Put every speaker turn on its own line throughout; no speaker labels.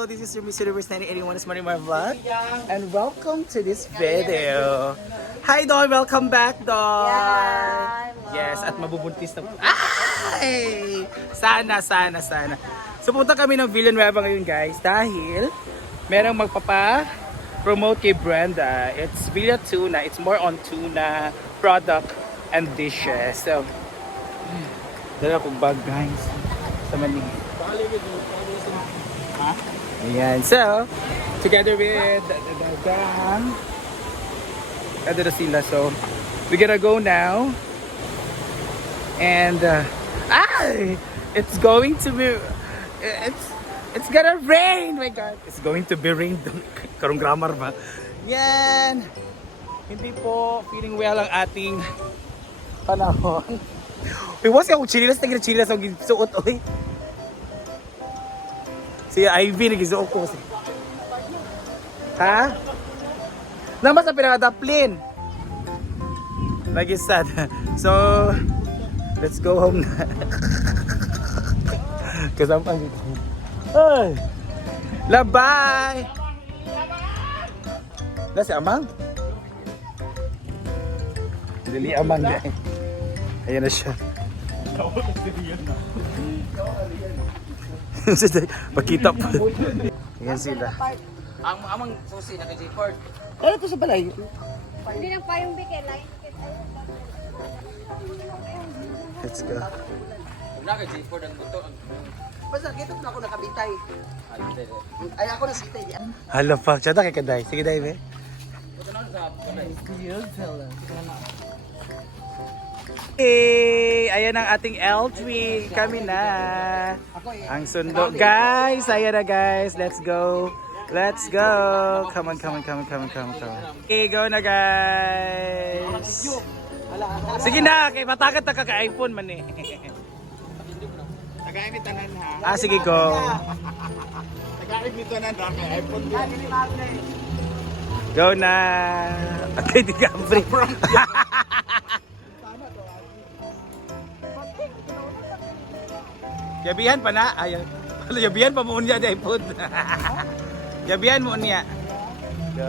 This is your Miss Universe 1981 is Marimar Vlog. And welcome to this video. Hi, Don! Welcome back!
Yan,
Yes, at mabubuntis na po. Ay! Sana, sana, sana. So, punta kami ng Villanueva ngayon, guys, dahil merong magpapa promote kay Brenda. It's Villa Tuna. It's more on tuna product and dishes. So, dala kong bag, guys. Sa Manila. Ha? Ayan. So, together with Ito na sila. So, we gotta go now. And, uh, ay! It's going to be, it's, it's gonna rain! My God! It's going to be rain. Karong grammar ba? Yan! Hindi po feeling well ang ating panahon. Uy, what's yung chililas? Tingin na chililas ang suot, oy. Si Ivy nagisuot ko kasi. Ha? Naman sa pinakadaplin. Nag-sad. So, let's go home na. Kasampang dito. Ay! Labay! Na si Amang? Dili Amang di. Ayan na siya. Pakita po. Ayan sila.
Ang amang susi na kay Ford.
Ano to sa balay?
Hindi lang payong bigay, line ticket. Ayun,
Let's go.
Wala kay Ford ang buto.
Basta dito na ako nakabitay.
Ay, hindi.
Ay ako na sitay. Di.
Hala pa, tsada kay Kaday. Sige, Day, be.
Na sa kanay.
Hey, ayan ang ating L3. Kami na. Ang sundo. Guys, ayan na guys. Let's go. Let's go. Come on, come on, come on, come on, come on, come on. Okay, go na guys. Sige na, kay matakat na kaka-iPhone man eh.
Nagaimit tanan ha.
Ah, sige go.
Nagaimit tanan ha kay iPhone din.
Go na. Okay, di ka free. Yabihan pa na. Ayaw. Ano, yabihan pa mo niya di iPhone. yabihan mo niya. Go.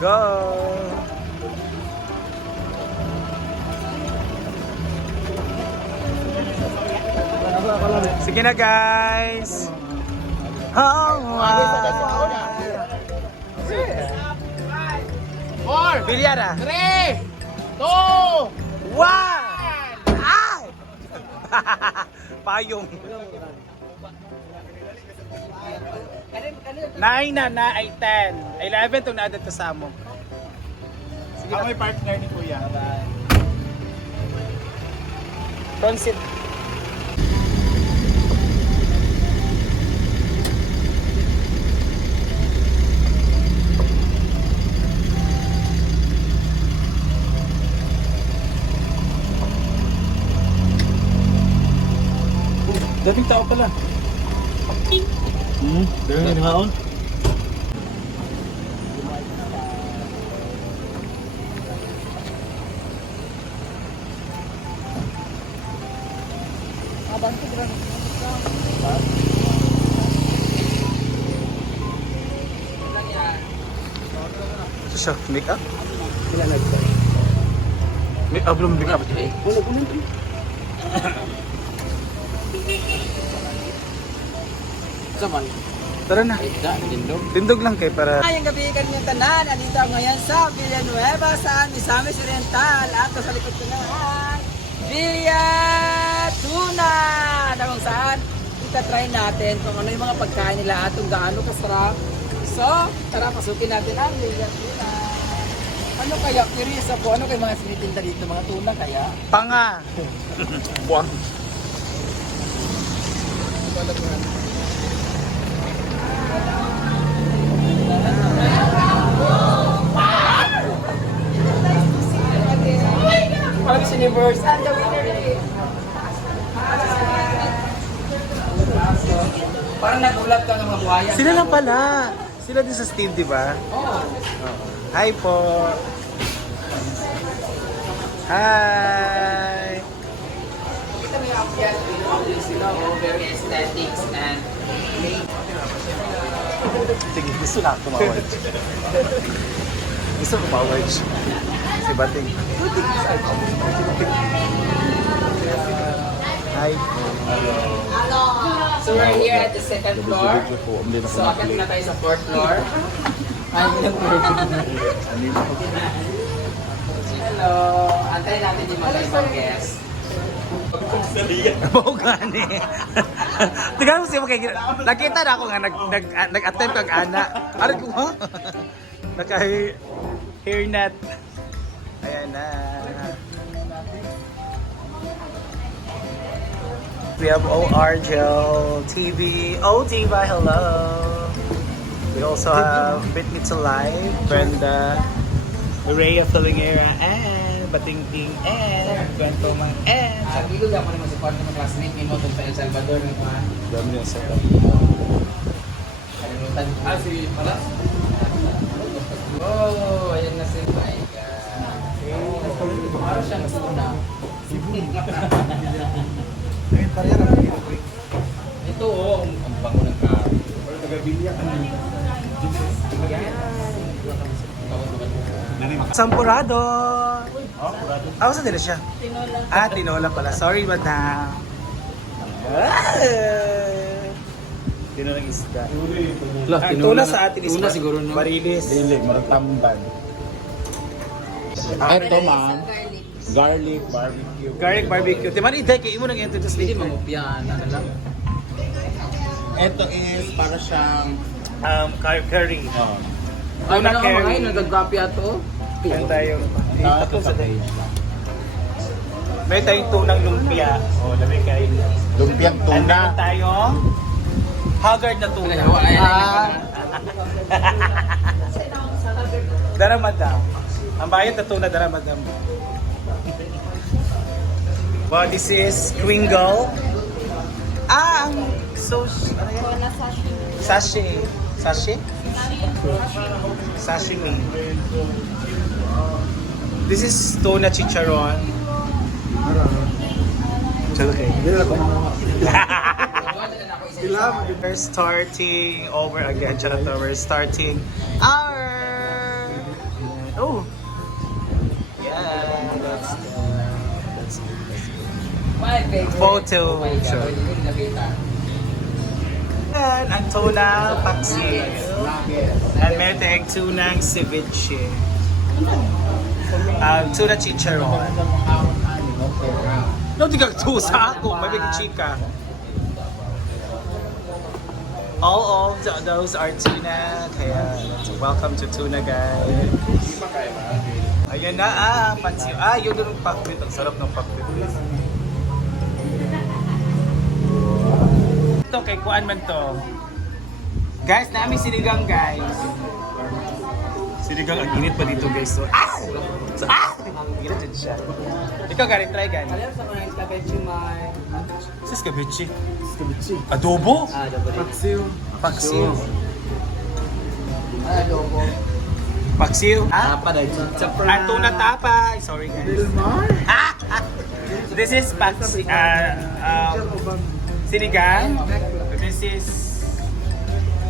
Go. Sige na guys. Oh, wow.
Four,
Bilyara.
three, two,
One! Ay! Payong. Nine na na ay 10. 11 itong naadat ka sa mo. Sige
Ako may partner ni Kuya.
Front seat. Dating tao pala. Hmm, dahil nga nahaon. Ito siya, make up? Make up lang, make up.
Zaman.
Tara na.
Ay, da, lindog.
Tindog lang kay para...
Ngayong gabi kanyang tanan. Andito ako ngayon sa Villanueva, saan Misamis Oriental. At sa likod ko naman, Villa Tuna. Na kung saan, ita-try natin kung ano yung mga pagkain nila at kung gaano kasarap. So, tara, pasukin natin ang Villa Tuna. Ano kaya? Curious ako. Ano kayo mga sinitinda dito? Mga tuna kaya?
Panga! Buwang.
Parang
Sila din sa Steve, di ba? Oo. Hi po. Hi.
Kita mo yung ambience, sila, oh, very aesthetics and
Sige, gusto na ako mawag. gusto ko mawag siya. Si Bating. Hi.
So we're here at the second floor. So akit na tayo sa fourth floor. Hello. Antayin natin yung mga ibang guests.
Oo gani. Tingnan mo siya kay nakita na ako nga nag nag nag-attempt kag ana. Ano ko ha? Naka hairnet. Ayan na. We have OR Gel TV. Oh, Diva, hello. We also have Bit Me to Life, Brenda, Rhea Filingera, and Batingting, and Kwento Man, and
Sa gilid ako naman si Kwarto ng classmate ni Motong sa El Salvador ng mga
Dami yung setup.
kalimutan. Ah, si Palas? Oh, ayan na si Maika. Oh, parang siyang suna. Ito oh, ang ang bango ng car.
Sampurado! Ah, saan nila siya? Tinola. Ah, tinola pala. Sorry, madam. Ah! Tinolang isda.
Lah, tinola
tuna
na-
sa atin is
tuna siguro, no?
Marilis.
Dili, martamban. Ito ma'am, garlic barbecue.
Garlic barbecue. Timan, iday kayo mo nang ito just
Hindi
later.
mangupyan, ano lang.
Ito is para siyang
Um, cur- curry.
oh,
Ay,
Tuna
na
curry.
mga ngayon, nagagapya to.
Meron tayong
ah,
tatlo sa
page.
Meron tayong tunang lumpia. O, oh, dami kayo.
Lumpiang
And meron
tuna.
tayong haggard na tuna.
Ay, wala yan.
Ah. Daramadam. Ang bayad na tuna, daramadam. Wow, this is Kringle. Ah, ang so, ano yan? Sachet. Sachet? Sashimi. This is tuna chicharon. Okay. We're starting over again. Charot, we're starting our... Oh! Photo.
Oh.
Yan, ang tuna paksi. And meron tayong tunang ceviche. Um, tuna chicharon. No, di ka tusa ako. May big chika. All of th- those are tuna. Kaya, welcome to Tuna Guys. Ayan na, ah, pansiw. Ah, yun yung pakbit. Ang sarap ng pakbit. Ito, kay Kuan man to. Guys, namin sinigang guys. Sinigang, ang init pa dito guys. So, ah! So, ah! Init din siya. Ikaw, Gary, try gan.
Alam sa mga escabeche may...
Sis kabichi. Adobo?
Ah, dapat. Paksiw.
Paksiw.
Ah, adobo.
Paksiw. Ah,
Tapa na
ah, tuna tapa. Sorry guys. This is paksi, ah, um, sinigang. This is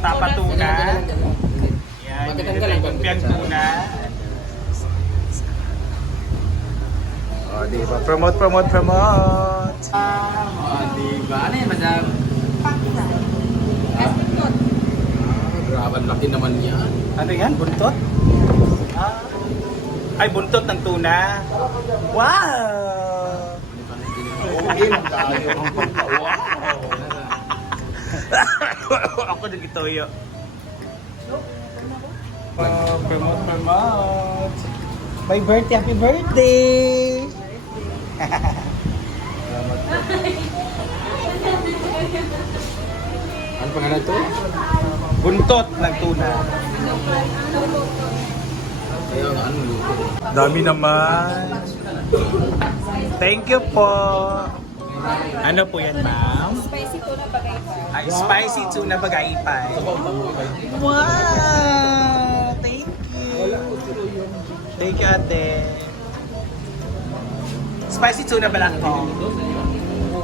tapa tuna. Yan, lumpiang tuna. Oh, di ba? Promote, promote, promote.
Ah, di ba? Ano yan, madam? Ah, grabe, laki naman yan.
Ano yan? Buntot? Ah. Ay, buntot ng tuna. Wow!
Lang tayo.
Ako nang itoyo. Oh, promote, promote. My birthday, happy birthday!
Ano pangalan to?
Buntot ng tuna.
Ayaw na, ano luto?
Dami naman. Thank you po. Ano po yan, ma'am?
Spicy tuna bagay pa.
Ay, spicy tuna bagaipay. Wow! Thank you. Thank you, ate. Spicy tuna balak ko.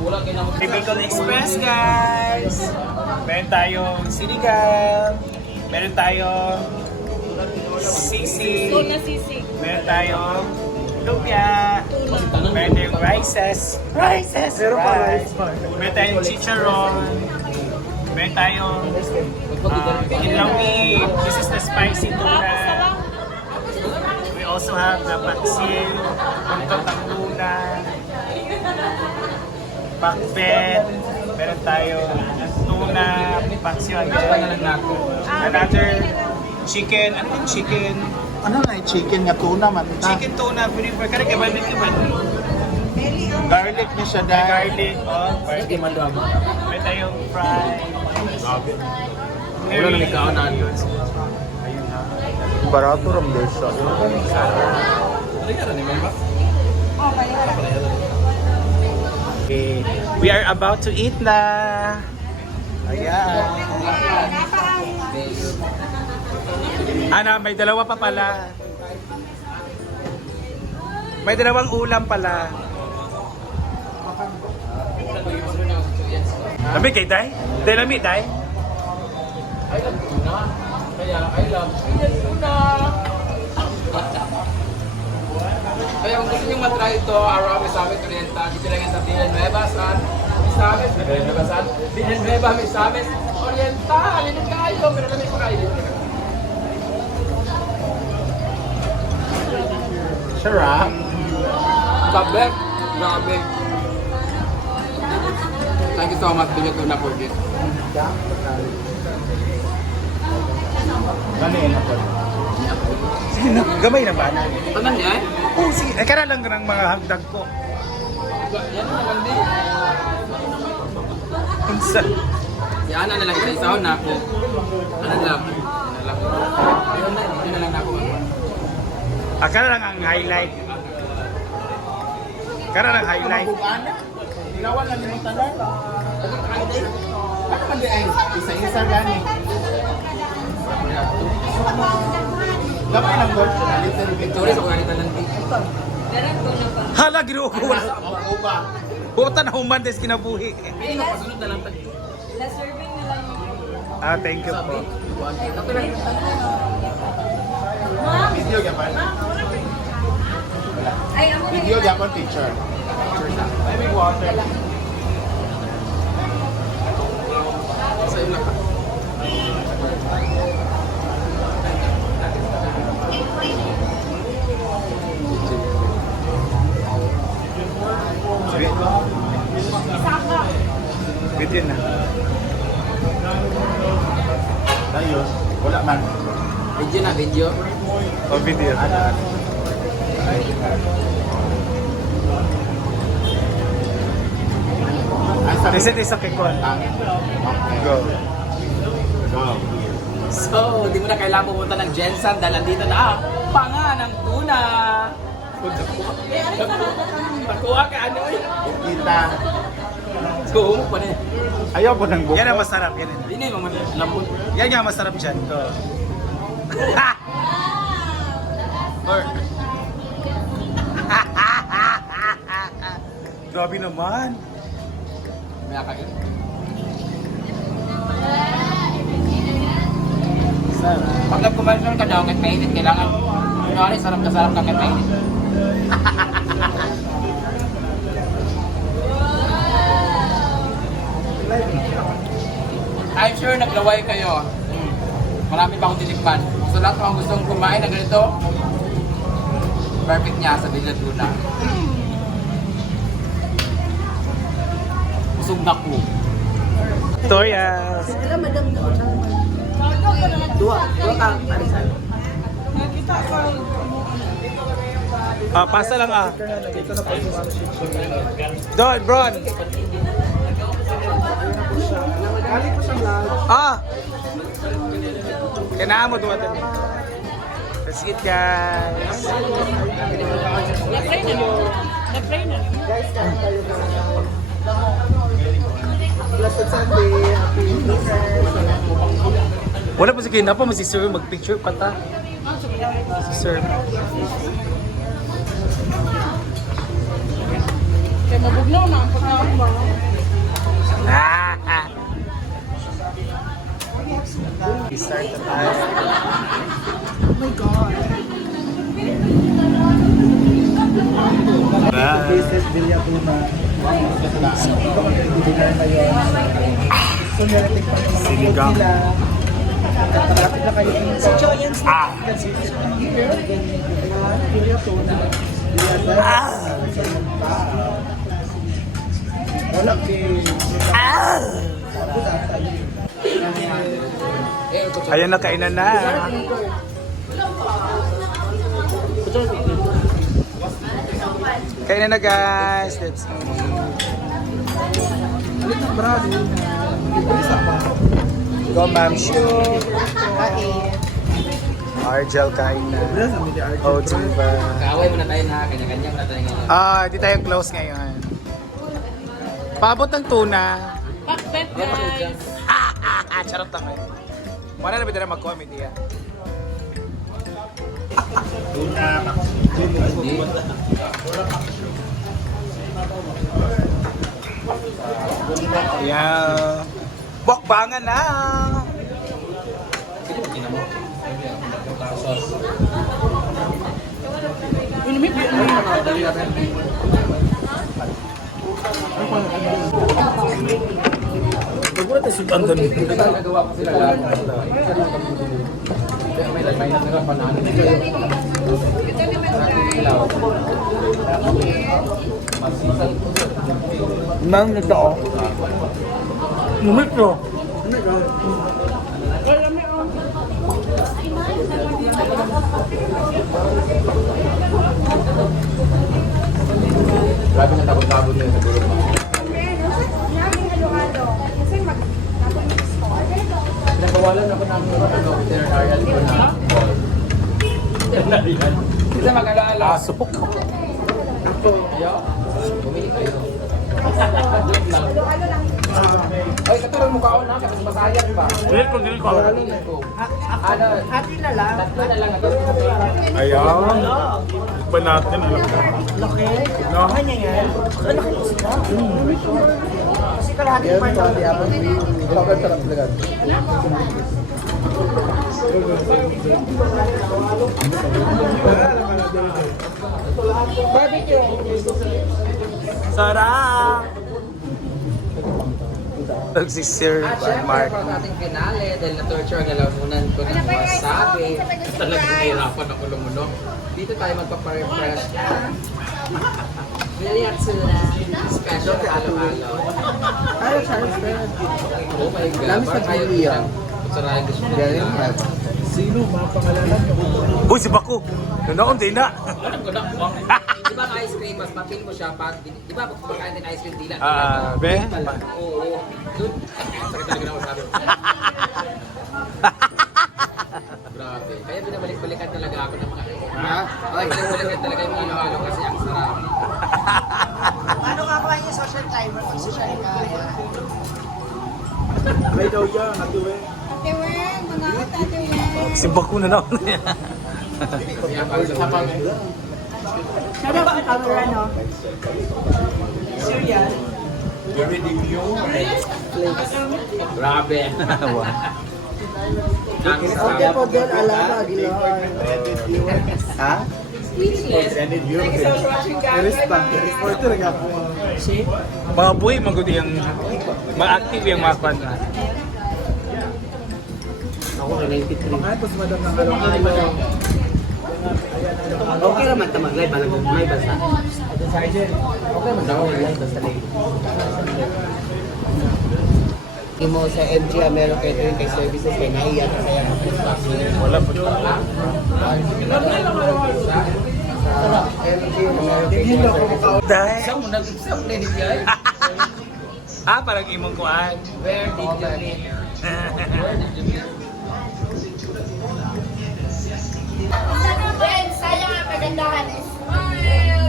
Wala kayo na
Bacon Express, guys! Meron tayong sinigang. Meron tayong sisig.
Tuna sisig.
Meron tayong lumpia. Meron tayong rices. Rices! Meron pa rice. Meron tayong chicharon. Meron tayong uh, kinilaw meat. This is the spicy tuna. We also have the patsil, buntot ng tuna, pakbet, meron tayong tuna, paksyo again, another chicken, ano yung chicken?
Ano na yung chicken nga tuna man ta?
Chicken tuna, prefer ka rin kaya balik ba?
Garlic ni siya dahil.
Garlic, oh, garlic. Meron tayong fry.
Wala na may kaonan.
Barato ram din siya.
Okay, we are about to eat na. Ayan. Ana, may dalawa pa pala. May dalawang ulam pala. Lami kay Day? Day lami, Day?
I love tuna. Kaya I love tuna. Kaya kung gusto nyo matry ito, araw Misamis Oriental, dito lang yan sa Pilihan Nueva, San Misamis, Pilihan Nueva, San Pilihan Nueva, Misamis Oriental. Hindi kayo, pero kami pa kayo.
Sarap.
Grabe. Grabe. Thank you so much, Pilihan Tuna, for this.
Ano yun ako?
Gamay na ba?
Tanan niya eh.
Oh, sige. Ay, kara lang ng mga hagdag ko.
Yan na lang din.
Unsa?
Yan na lang isa-isaw na ako. Ano lang? Ano lang? Yun na, yun na lang ako.
Ah, kara lang ang highlight. Kara lang highlight.
Ilawan lang yung tanan. Ano man di ay isa-isa gani. Lang ko. Little
sa lang din.
Hala, ko.
Ba?
Puta na human des kinabuhi.
Na
na.
Ah, thank you po.
Ito lang.
Video gapan.
Ay, ako na
Video gapan picture.
Sa iyo lang.
Video na.
Tayo. Wala man.
Video na, video.
Oh, video. Kon.
Pangit. Okay.
Go.
Go.
So, di mo na kailangan pumunta ng Jensen dahil nandito na ang panga ng tuna. Nakuha ka ano eh.
Kita.
So, mo pa rin.
Ayaw po ng buko.
Yan ang masarap. Yan, yan.
Hindi na yung mga lambot.
yan yung masarap dyan. Go. Grabe naman.
May akain.
Sarap.
Pag nag-commercial ka daw, kahit mainit, kailangan, kunwari, sarap na sarap ka kahit mainit. I'm sure naglaway kayo. Hmm. Marami pa akong tinikman. So lahat ng gustong kumain na ganito, perfect niya sa Villa Tuna. Busog na ko.
Toyas.
Dua, dua ka, parisan.
Ah, pasa lang ah. Don, Bron. Ah. Kailangan mo duwatan. That's it, guys.
Na-pray na. Na-pray na.
Blessed Sunday, happy
Wala pa si Kina pa, si Sir mag-picture pa ta. Si Sir.
Kaya mabugnaw na ang pagkaon ba?
Ah, ah. Start. Oh my God. This is Villa Tuna. Dinner na
Sinigang. Ah!
Ah!
Ayan na, kainan na.
Na guys. Let's go. Go ma'am shoot. Argel kain na. Oh, diba?
Kaaway muna tayo na, kanya-kanya muna tayo ngayon.
Ah, di tayo close ngayon. Paabot ng tuna.
Pakbet guys.
Ah, charot lang eh. Wala na ba na mag-comedy ah. Yeah. Bokbangan na!
Ano. Ilaw.
Ma'am, nito oh. Numit ko.
Grabe na takot-takot nila sa dulo pa. Nakawalan ako ng mga Dr. Ariel ko na ball. Isa mag-alaala.
Asok.
Ayaw. Bumili kayo. Joke lang. Ay, katulad mukha ko na, kasi masayang pa.
Dili ko, dili ko.
Ano? Hati na lang. Tatlo na lang.
Ayan. Ba natin, alam ka. Laki. No?
Sobrang sarap talaga.
Sarap! Nagsisir
At
by
syempre,
Mark.
sa ating finale, dahil na-torture ang lalamunan ko ng wasabi, talagang nahirapan ako lumunok. Dito tayo magpa-refresh. Billiard sila. Special halo-halo. Oh my God. Parang ayaw ko siyang kutsarahin gusto ko nila.
Sino mga pangalanan niyo?
Uy, si Baku. Nanoon din na.
Di ba ang ice cream, mas mapil mo siya pag, di ba pag kumakain din ice cream, dila?
Ah, be?
Oo. Doon, sakit talaga na wasabi. Grabe. Kaya binabalik-balikan talaga ako ng mga Ha? Ay, binabalikan talaga yung mga halo kasi ang sarap.
Paano ka ba yung social timer? Mag-social ka.
May daw yan, natuwi.
Ate Wen, manakot Ate Wen.
Si Baku na naon niya.
Kaya pag sa pag
Shout out sa camera, no?
Grabe. Ang sarap.
po din, alama, gilawan. Ha?
Mga buhay, magudi yung ma-active yung mga kwan.
Okay naman ta mag-live, alam mo, may basta.
Okay man daw.
Imo sa MG, meron kayo rin kay services, kay naiya, kaya
Wala po.
MG, meron kayo services.
Dahil.
Sa mo nag-usap na ni Jai.
Ah, parang imong kuan.
Where did you meet? Where did you meet?
Sayang ang kagandahan. Smile!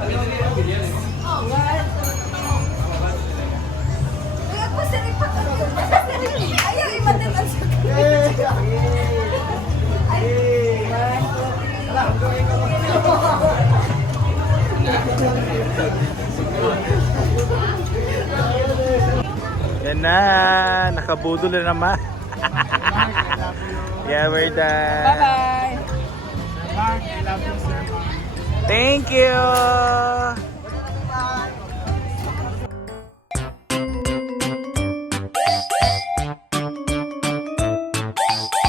Hindi
na, nakabudol na naman. yeah, we're done.
Bye-bye!
Thank you!